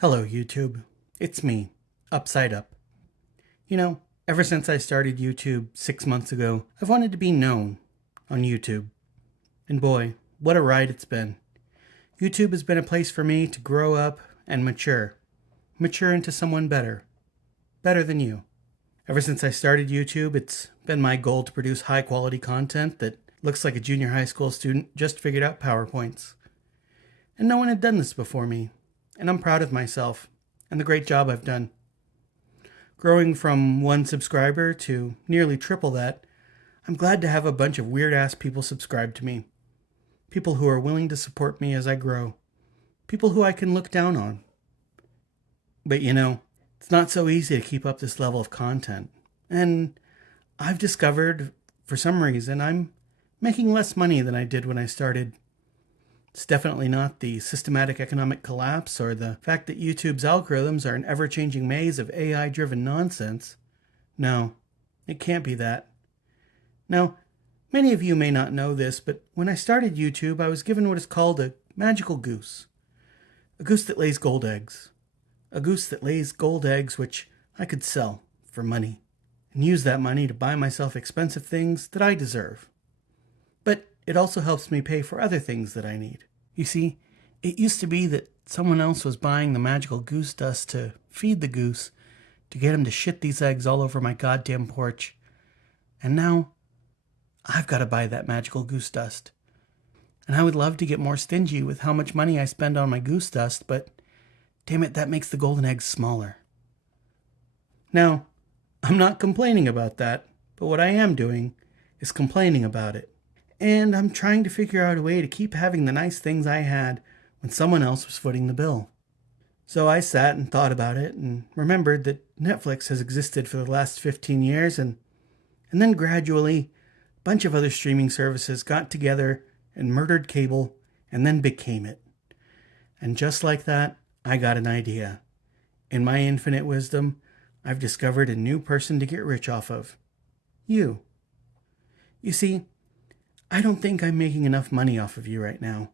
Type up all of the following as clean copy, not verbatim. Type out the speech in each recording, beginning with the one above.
Hello, YouTube. It's me, Upside Up. Ever since I started YouTube 6 months ago, I've wanted to be known on YouTube. And boy, what a ride it's been. YouTube has been a place for me to grow up and mature. Mature into someone better. Better than you. Ever since I started YouTube, it's been my goal to produce high quality content that looks like a junior high school student just figured out PowerPoints. And no one had done this before me. And I'm proud of myself and the great job I've done. Growing from 1 subscriber to nearly triple that, I'm glad to have a bunch of weird-ass people subscribe to me. People who are willing to support me as I grow. People who I can look down on. But it's not so easy to keep up this level of content. And I've discovered, for some reason, I'm making less money than I did when I started. It's definitely not the systematic economic collapse or the fact that YouTube's algorithms are an ever-changing maze of AI-driven nonsense. No, it can't be that. Now, many of you may not know this, but when I started YouTube, I was given what is called a magical goose. A goose that lays gold eggs. A goose that lays gold eggs which I could sell for money and use that money to buy myself expensive things that I deserve. But it also helps me pay for other things that I need. You see, it used to be that someone else was buying the magical goose dust to feed the goose to get him to shit these eggs all over my goddamn porch. And now, I've got to buy that magical goose dust. And I would love to get more stingy with how much money I spend on my goose dust, but damn it, that makes the golden eggs smaller. Now, I'm not complaining about that, but what I am doing is complaining about it. And I'm trying to figure out a way to keep having the nice things I had when someone else was footing the bill. So I sat and thought about it and remembered that Netflix has existed for the last 15 years and then gradually a bunch of other streaming services got together and murdered cable and then became it. And just like that, I got an idea. In my infinite wisdom, I've discovered a new person to get rich off of. You. You see, I don't think I'm making enough money off of you right now.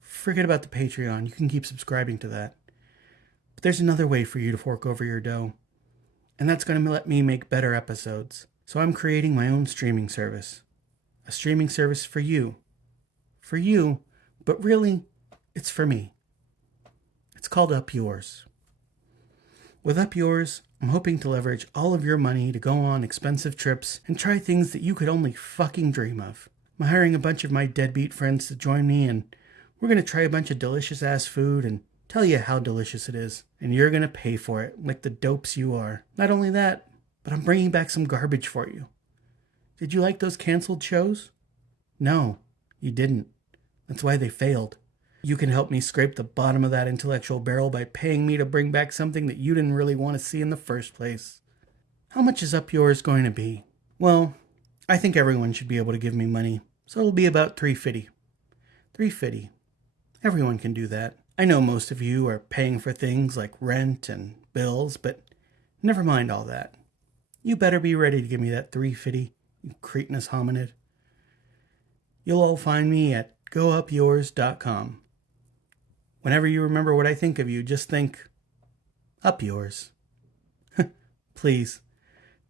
Forget about the Patreon. You can keep subscribing to that. But there's another way for you to fork over your dough. And that's going to let me make better episodes. So I'm creating my own streaming service. A streaming service for you. For you, but really, it's for me. It's called Up Yours. With Up Yours, I'm hoping to leverage all of your money to go on expensive trips and try things that you could only fucking dream of. I'm hiring a bunch of my deadbeat friends to join me, and we're going to try a bunch of delicious-ass food and tell you how delicious it is. And you're going to pay for it, like the dopes you are. Not only that, but I'm bringing back some garbage for you. Did you like those canceled shows? No, you didn't. That's why they failed. You can help me scrape the bottom of that intellectual barrel by paying me to bring back something that you didn't really want to see in the first place. How much is Up Yours going to be? Well, I think everyone should be able to give me money. So it'll be about $3.50. $3.50. Everyone can do that. I know most of you are paying for things like rent and bills, but never mind all that. You better be ready to give me that $3.50, you cretinous hominid. You'll all find me at goupyours.com. Whenever you remember what I think of you, just think, Up Yours. Please,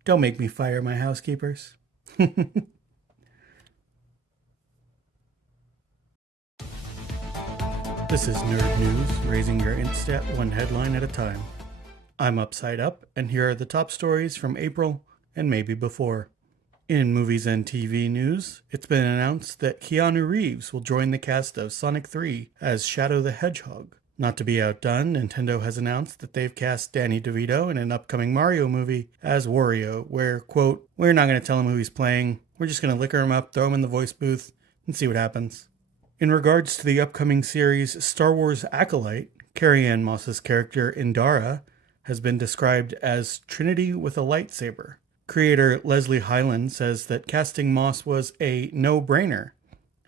don't make me fire my housekeepers. This is Nerd News, raising your Instat one headline at a time. I'm Upside Up, and here are the top stories from April and maybe before. In movies and TV news, it's been announced that Keanu Reeves will join the cast of Sonic 3 as Shadow the Hedgehog. Not to be outdone, Nintendo has announced that they've cast Danny DeVito in an upcoming Mario movie as Wario, where, quote, we're not going to tell him who he's playing, we're just going to liquor him up, throw him in the voice booth, and see what happens. In regards to the upcoming series Star Wars Acolyte, Carrie-Anne Moss's character Indara has been described as Trinity with a lightsaber. Creator Leslie Hyland says that casting Moss was a no-brainer,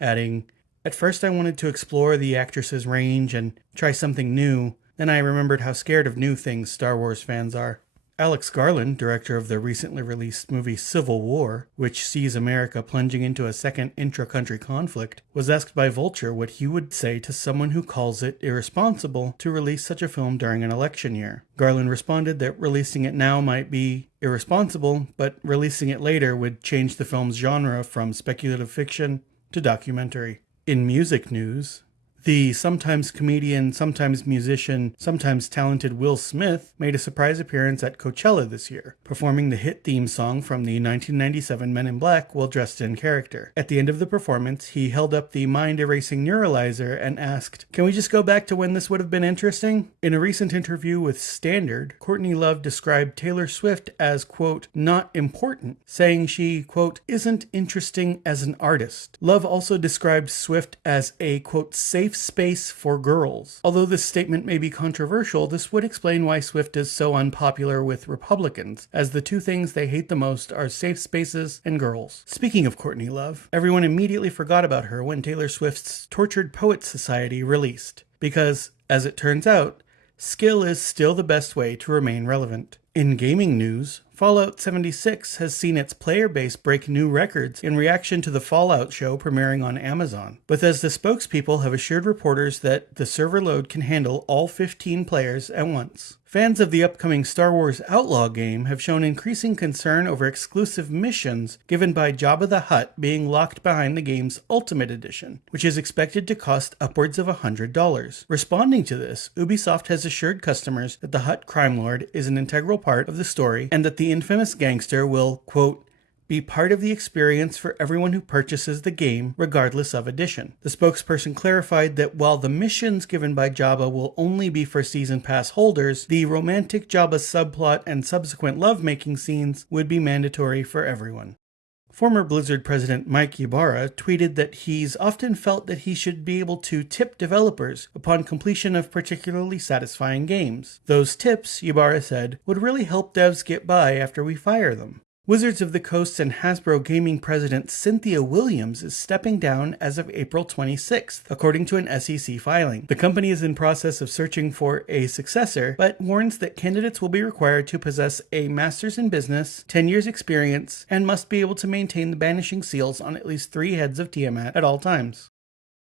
adding, at first I wanted to explore the actress's range and try something new, then I remembered how scared of new things Star Wars fans are. Alex Garland, director of the recently released movie Civil War, which sees America plunging into a second intra-country conflict, was asked by Vulture what he would say to someone who calls it irresponsible to release such a film during an election year. Garland responded that releasing it now might be irresponsible, but releasing it later would change the film's genre from speculative fiction to documentary. In music news, the sometimes comedian, sometimes musician, sometimes talented Will Smith made a surprise appearance at Coachella this year, performing the hit theme song from the 1997 Men in Black while dressed in character. At the end of the performance, he held up the mind-erasing neuralizer and asked, "Can we just go back to when this would have been interesting?" In a recent interview with Standard, Courtney Love described Taylor Swift as, quote, "not important," saying she, quote, "isn't interesting as an artist." Love also described Swift as a, quote, "safe space for girls." Although this statement may be controversial, this would explain why Swift is so unpopular with Republicans, as the two things they hate the most are safe spaces and girls. Speaking of Courtney Love, everyone immediately forgot about her when Taylor Swift's Tortured Poets Society released, because, as it turns out, skill is still the best way to remain relevant. In gaming news, Fallout 76 has seen its player base break new records in reaction to the Fallout show premiering on Amazon. Bethesda spokespeople have assured reporters that the server load can handle all 15 players at once. Fans of the upcoming Star Wars Outlaw game have shown increasing concern over exclusive missions given by Jabba the Hutt being locked behind the game's Ultimate Edition, which is expected to cost upwards of $100. Responding to this, Ubisoft has assured customers that the Hutt crime lord is an integral part of the story and that the infamous gangster will, quote, "be part of the experience for everyone who purchases the game, regardless of edition." The spokesperson clarified that while the missions given by Jabba will only be for Season Pass holders, the romantic Jabba subplot and subsequent lovemaking scenes would be mandatory for everyone. Former Blizzard president Mike Ybarra tweeted that he's often felt that he should be able to tip developers upon completion of particularly satisfying games. Those tips, Ybarra said, would really help devs get by after we fire them. Wizards of the Coast and Hasbro Gaming president Cynthia Williams is stepping down as of April 26th, according to an SEC filing. The company is in process of searching for a successor, but warns that candidates will be required to possess a master's in business, 10 years experience, and must be able to maintain the banishing seals on at least 3 heads of Tiamat at all times.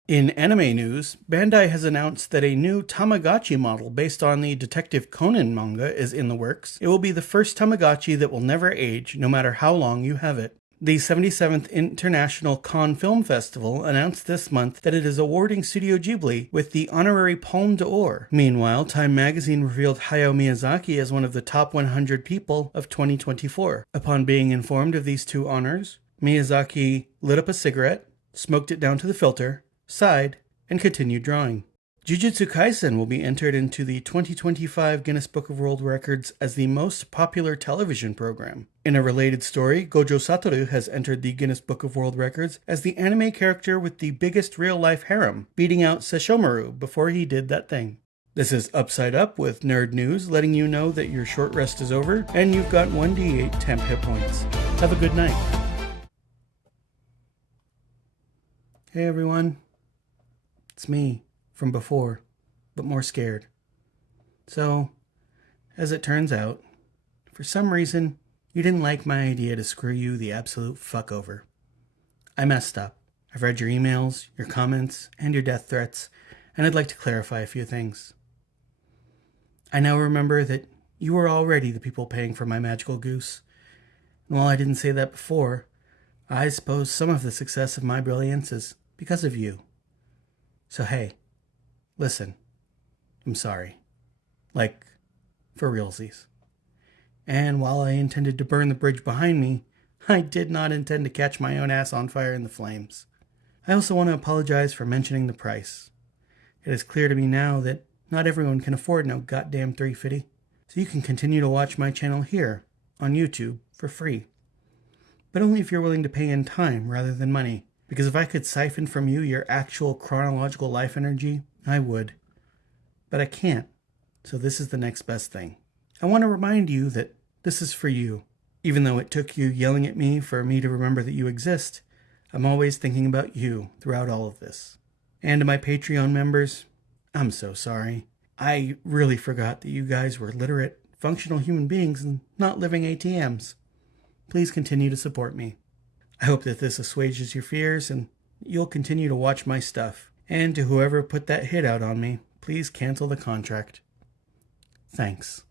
In anime news, Bandai has announced that a new Tamagotchi model based on the Detective Conan manga is in the works. It will be the first Tamagotchi that will never age, no matter how long you have it. The 77th International Cannes Film Festival announced this month that it is awarding Studio Ghibli with the honorary Palme d'Or. Meanwhile, Time magazine revealed Hayao Miyazaki as one of the top 100 people of 2024. Upon being informed of these two honors, Miyazaki lit up a cigarette, smoked it down to the filter, sighed, and continued drawing. Jujutsu Kaisen will be entered into the 2025 Guinness Book of World Records as the most popular television program. In a related story, Gojo Satoru has entered the Guinness Book of World Records as the anime character with the biggest real-life harem, beating out Sesshomaru before he did that thing. This is Upside Up with Nerd News, letting you know that your short rest is over and you've got 1d8 temp hit points. Have a good night. Hey everyone. It's me, from before, but more scared. So, as it turns out, for some reason, you didn't like my idea to screw you the absolute fuck over. I messed up. I've read your emails, your comments, and your death threats, and I'd like to clarify a few things. I now remember that you were already the people paying for my magical goose. And while I didn't say that before, I suppose some of the success of my brilliance is because of you. So hey, listen, I'm sorry. Like, for realsies. And while I intended to burn the bridge behind me, I did not intend to catch my own ass on fire in the flames. I also want to apologize for mentioning the price. It is clear to me now that not everyone can afford no goddamn $3.50, so you can continue to watch my channel here, on YouTube, for free. But only if you're willing to pay in time rather than money. Because if I could siphon from you your actual chronological life energy, I would. But I can't, so this is the next best thing. I want to remind you that this is for you. Even though it took you yelling at me for me to remember that you exist, I'm always thinking about you throughout all of this. And to my Patreon members, I'm so sorry. I really forgot that you guys were literate, functional human beings and not living ATMs. Please continue to support me. I hope that this assuages your fears and you'll continue to watch my stuff. And to whoever put that hit out on me, please cancel the contract. Thanks.